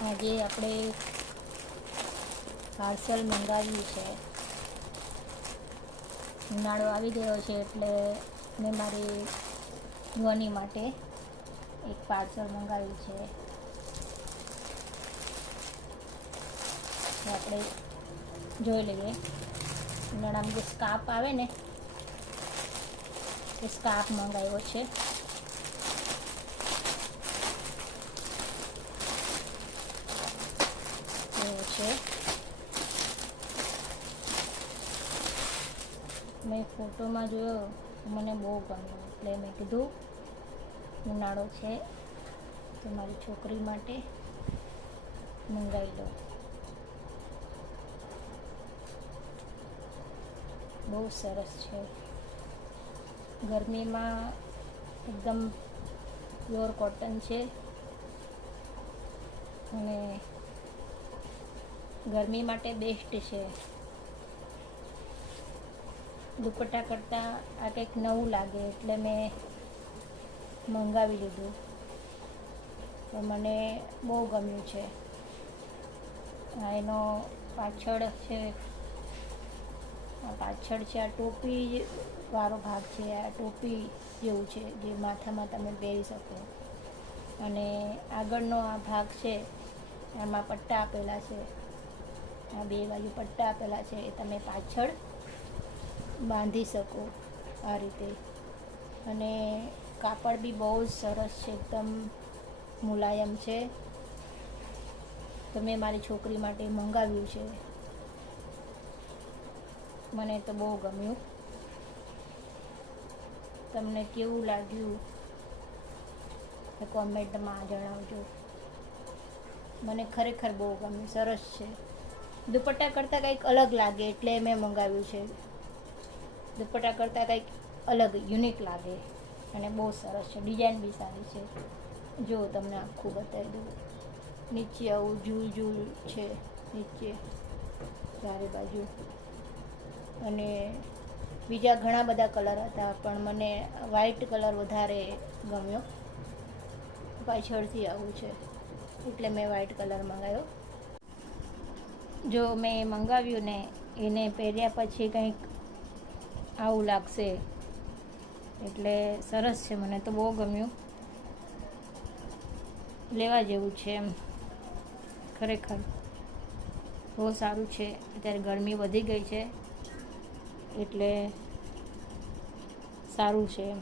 આજે આપણે પાર્સલ મંગાવ્યું છે. ઉનાળો આવી ગયો છે એટલે મેં મારી ધ્વનિ માટે એક પાર્સલ મંગાવ્યું છે. આપણે જોઈ લઈએ. ઉનાળામાં જે સ્કાર્ફ આવે ને એ સ્કાર્ફ મંગાવ્યો છે. એવો છે. મેં ફોટોમાં જોયો મને બહુ ગમ્યો એટલે મેં કીધું ઉનાળો છે તો મારી છોકરી માટે મંગાવી લો. બહુ સરસ છે. ગરમીમાં એકદમ પ્યોર કોટન છે અને ગરમી માટે બેસ્ટ છે. દુપટ્ટા કરતાં આ કંઈક નવું લાગે એટલે મેં મંગાવી લીધું. તો મને બહુ ગમ્યું છે. આ એનો પાછળ છે આ ટોપી વાળો ભાગ છે. આ ટોપી જેવું છે જે માથામાં તમે પહેરી શકો. અને આગળનો આ ભાગ છે એમાં પટ્ટા આપેલા છે. આ બે બાજુ પટ્ટા આપેલા છે એ તમે પાછળ બાંધી શકો આ રીતે. અને કાપડ બી બહુ જ સરસ છે, એકદમ મુલાયમ છે. તો મેં મારી છોકરી માટે મંગાવ્યું છે. મને તો બહુ ગમ્યું. તમને કેવું લાગ્યું એ કોમેન્ટમાં જણાવજો. મને ખરેખર બહુ ગમ્યું, સરસ છે. દુપટ્ટા કરતાં કંઈક અલગ લાગે એટલે મેં મંગાવ્યું છે. દુપટ્ટા કરતાં કંઈક અલગ યુનિક લાગે અને બહુ સરસ છે. ડિઝાઇન બી સારી છે. જો તમને આખું બતાવી દઉં. નીચે આવું ઝૂલ છે નીચે ચારે બાજુ. અને બીજા ઘણા બધા કલર હતા પણ મને વ્હાઈટ કલર વધારે ગમ્યો. પાછળથી આવું છે એટલે મેં વ્હાઈટ કલર મંગાવ્યો. જો મેં મંગાવ્યું ને એને પહેર્યા પછી કંઈક આવું લાગશે એટલે સરસ છે. મને તો બહુ ગમ્યું. લેવા જેવું છે એમ. ખરેખર બહુ સારું છે. અત્યારે ગરમી વધી ગઈ છે એટલે સારું છે એમ.